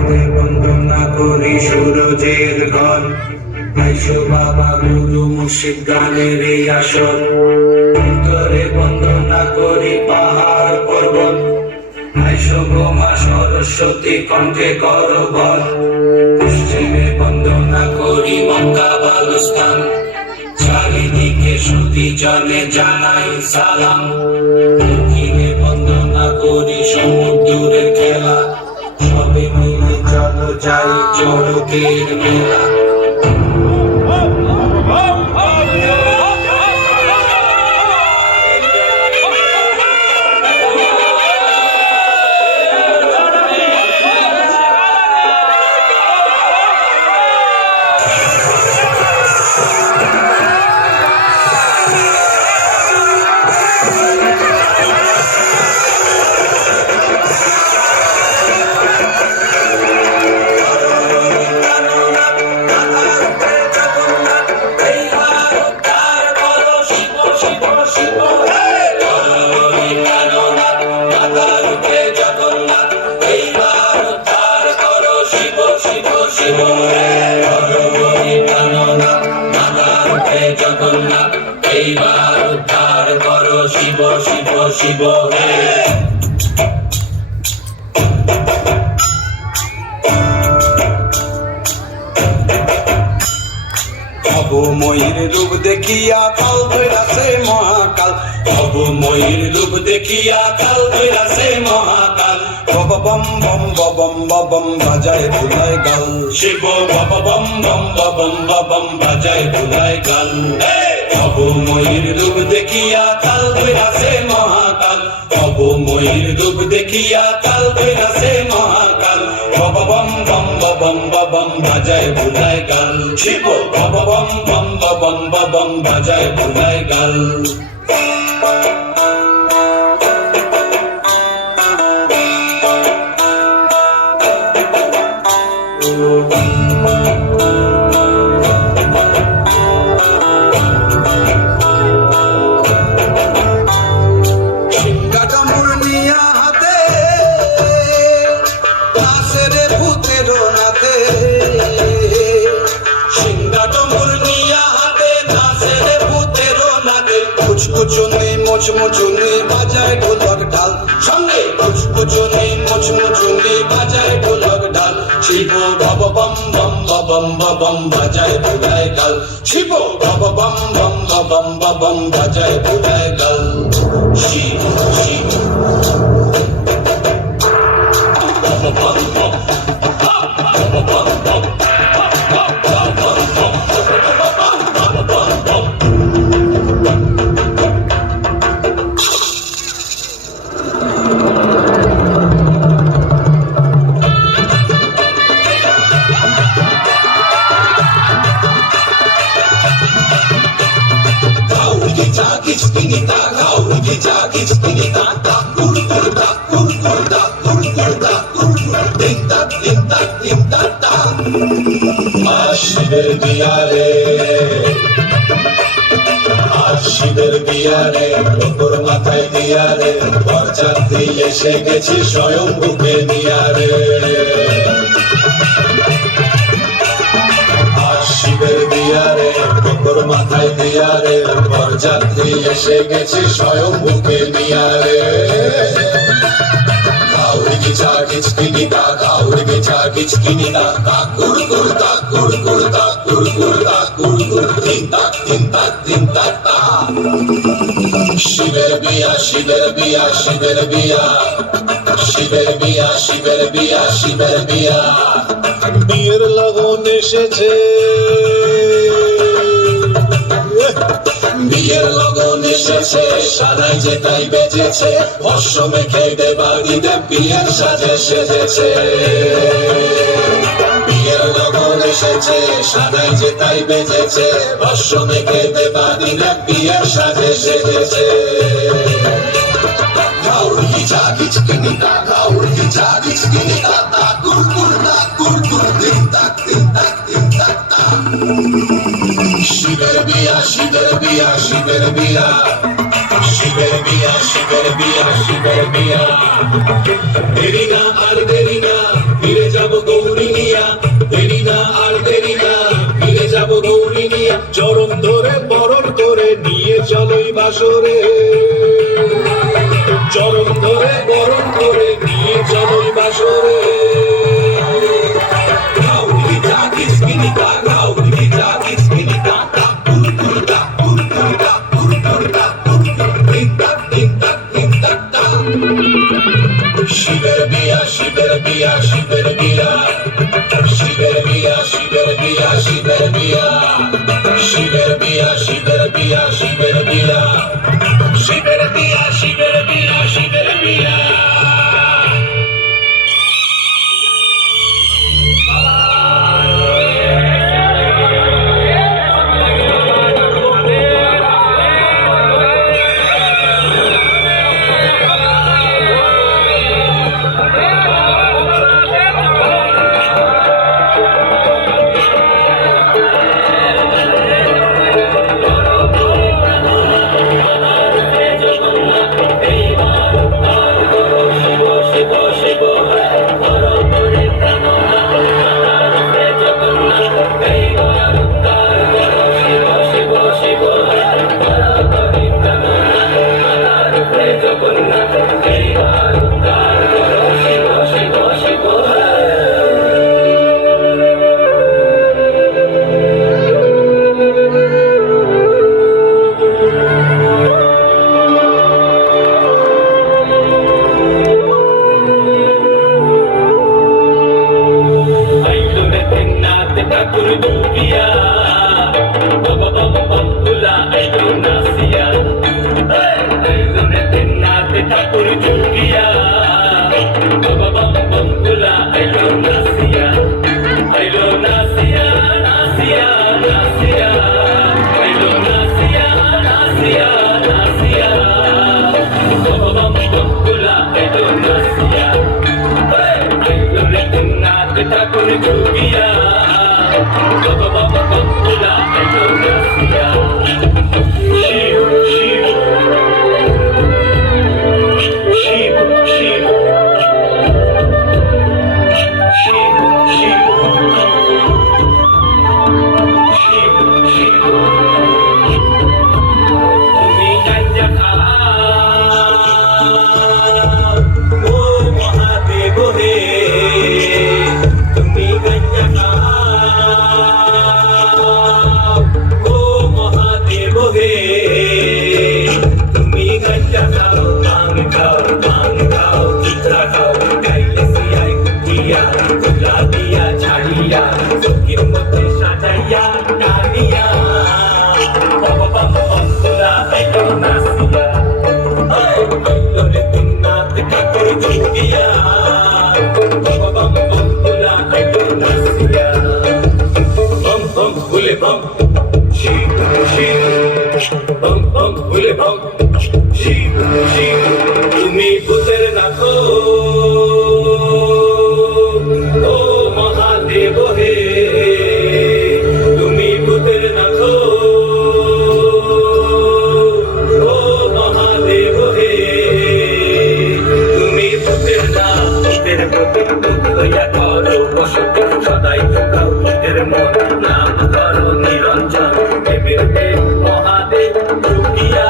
শিবে বন্দনা করি সূরজের ঘর, আইসো বাবা গুরু মুর্শিদ গানের এই আসর। অন্তরে বন্দনা করি পাহাড় পর্বত, আইসো গো মা সরস্বতী কণ্ঠে করো বল। পশ্চিমে বন্দনা করি মক্কা বালুস্তান, চারিদিকে শ্রুতি জলে জানাই সালাম। দক্ষিণে বন্দনা করি সমুদ্রের খেলা, সবে মিলে চলো যাই চড়কের মেলা। জগন্নাথ এইবার উদ্ধার করো শিব শিব শিব হে। অবময়ীর রূপ দেখিয়া কাল ধৈরাছে মহাকাল, অবময়ীর রূপ দেখিয়া কাল ধৈরাছে মহাকাল। বম বম বম বম বাজায় ভুলায় গাল, শিব বম বম বম বম বাজায় ভুলায় গাল। অবময়ীর রূপ দেখিয়া কাল ধৈরাছে মহাকাল, অবময়ীর রূপ দেখিয়া কাল ধৈরাছে মহাকাল। বম বম বম বাজায় ভুলায় গাল, শিব বম বম বম বাজায় ভুলায় গাল। মুচমুচুনি বাজায় ঢোলক ঢাল, সঙ্গে মুচমুচুনি মুচমুচুনি বাজায় ঢোলক ঢাল। শিব বম বম বম বম বাজায় ভুলায় গাল, শিব বম বম বম বাজায় ভুলায় গাল। শিব শিব শিবের বিয়ারে আজ শিবের বিয়ারে ওপর মাথায় দিয়ারে বরযাত্রী এসে গেছে স্বয়ং বুকে নিয়ারে। আজ শিবের বিয়ারে ওপর মাথায় দিয়ারে বরযাত্রী এসে গেছে স্বয়ং বুকে নিয়ারে। গিচা গিচকিনি তা গাউর গিচা গিচকিনি তা কুর কুর তা কুর কুর তা কুর কুর তা কুর কুর তিন তা তিন তা তিন তা তা। শিবের বিয়া শিবের বিয়া শিবের বিয়া শিবের বিয়া শিবের বিয়া শিবের বিয়া। বিয়ের লগন এসেছে, বিয়ের লগন এসেছে, সারাই যেটাই বেজেছে, ভস্য মেখে দেবাদিদেব বিয়ের সাজে সেজেছে। বিয়ের লগন এসেছে, সারাই যেটাই বেজেছে, ভস্য মেখে দেবাদিদেব বিয়ের সাজে সেজেছে। গাউর গিচা গিচকিনি তা গাউর গিচা গিচকিনি তা তা কুর কুর তা কুর কুর তিন তা তিন তা তিন তা তা। শিবের বিয়া শিবের বিয়া শিবের বিয়া শিবের বিয়া শিবের বিয়া শিবের বিয়া। দেরি না আর দেরি না, ফিরে যাবো বাসরে চরণ ধরে বরণ করে নিয়ে চলোই বাসরে গাও গিটা কিসকিনিকা গাও গিটা কিসকিনিকা শিবের বিয়া শিবের বিয়া শিবের বিয়া শিবের বিয়া শিবের বিয়া শিবের বিয়া শিবের বিয়া শিবের বিয়া শিবের বিয়া শিবের বিয়া শিবের বিয়া শিবের বিয়া তুমি ভূতের নাথো ও মহাদেব হে তুমি ভূতের নাথো ও মহাদেব হে তুমি ভূতের নাথ ভূতের প্রতি দয়া করো বসতি সদাই ঠোকাও ভূতের মন নাম করো নিরঞ্জন দেবের দেব মহাদেব ঢুকিয়া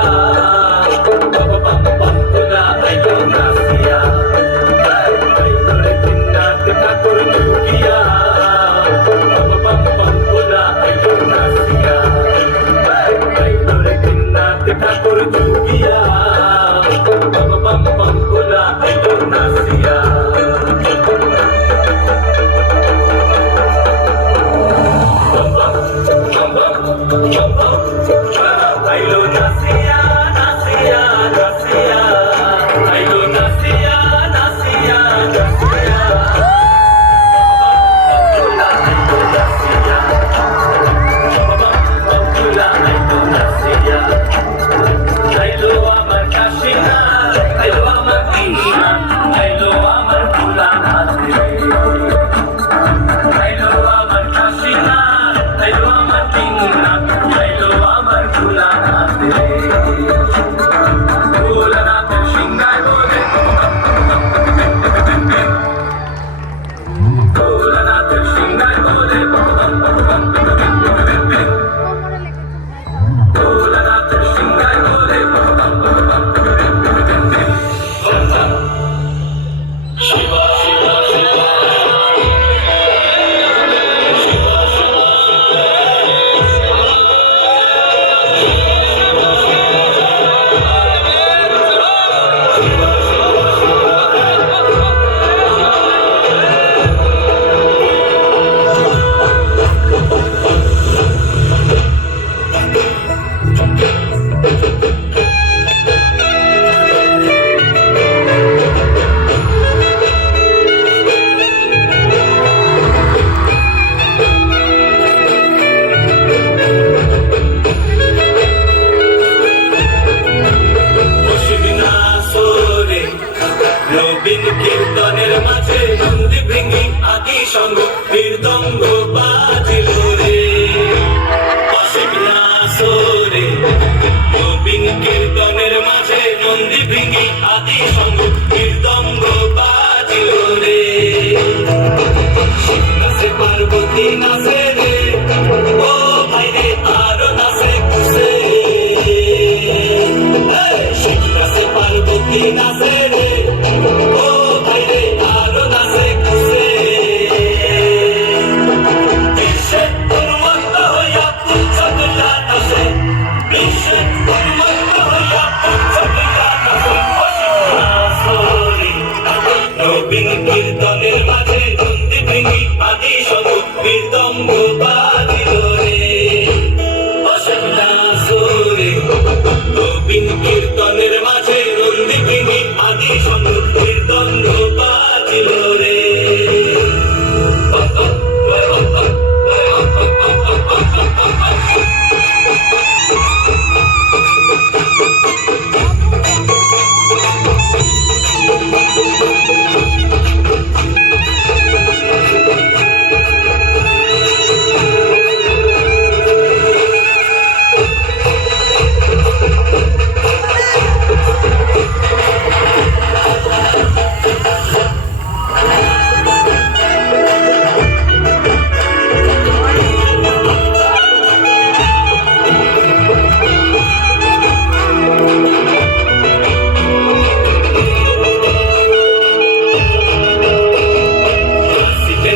সঙ্গ মৃদঙ্গ বাজিল রে অসীম নাসরে নবীন কীর্তনের মাঝে নন্দী ভৃঙ্গি আদি সঙ্গ মৃদঙ্গ বাজিল রে শিব নাচে পার্বতী নাচে রে ও ভাই রে আরো নাচে খুশে শিব নাচে পার্বতী নাচে রে ও ভাই রে আরো নাচে খুশে বিশ্বে উন্মত্ত হইয়া পুচ্ছতুল্লা নাচে বিশ্বে উন্মত্ত হইয়া পুচ্ছতুল্লা নাচে নবীন কীর্তনের মাঝে নন্দী ভৃঙ্গি আদি সঙ্গ মৃদঙ্গ বাজিল রে অসীম নাসরে নবীন কীর্তনের মাঝে নন্দী ভৃঙ্গি আদি সঙ্গ মৃদঙ্গ বাজিল রে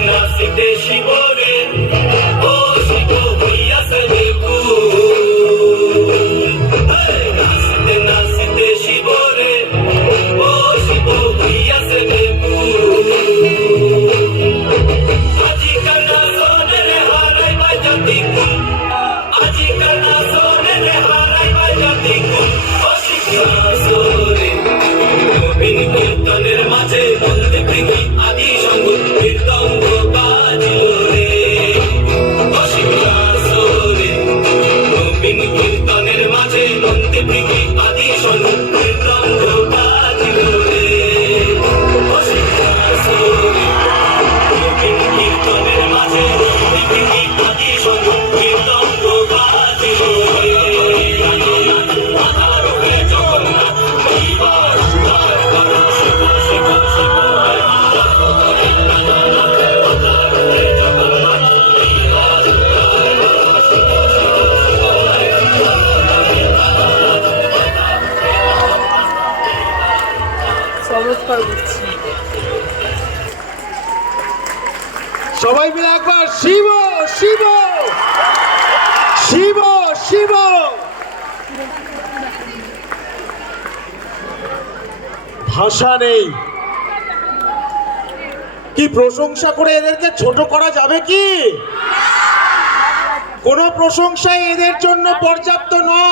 নাচিতে শিবরে ও শিব হইয়াছে বেকুল নাচিতে নাচিতে শিবরে ও শিব হইয়াছে বেকুল আজিকাল নাচনে রে হারাই বাই জাতি কুল আজিকাল নাচনে রে হারাই বাই জাতি কুল অসীম নাচরে নবীন কীর্তনের মাঝে নন্দী ভৃঙ্গি আদি সঙ্গ মৃদঙ্গ বাজিল রে অসীম নাচরে নবীন কীর্তনের মাঝে নন্দী ভৃঙ্গি আদি সঙ্গ মৃদঙ্গ বাজিল রে অসীম নাচরে নবীন কীর্তনের মাঝে নন্দী ভৃঙ্গি আদি সঙ্গ মৃদঙ্গ বাজিল রে আধারে জগন্নাথ এইবার উদ্ধার করো শিব শিব শিব চমৎকার বুঝছি। সবাই মিলে একবার শিব শিব শিব শিব। ভাষা নেই, কি প্রশংসা করে এদেরকে ছোট করা যাবে কি? কোনো প্রশংসাই এদের জন্য পর্যাপ্ত নয়।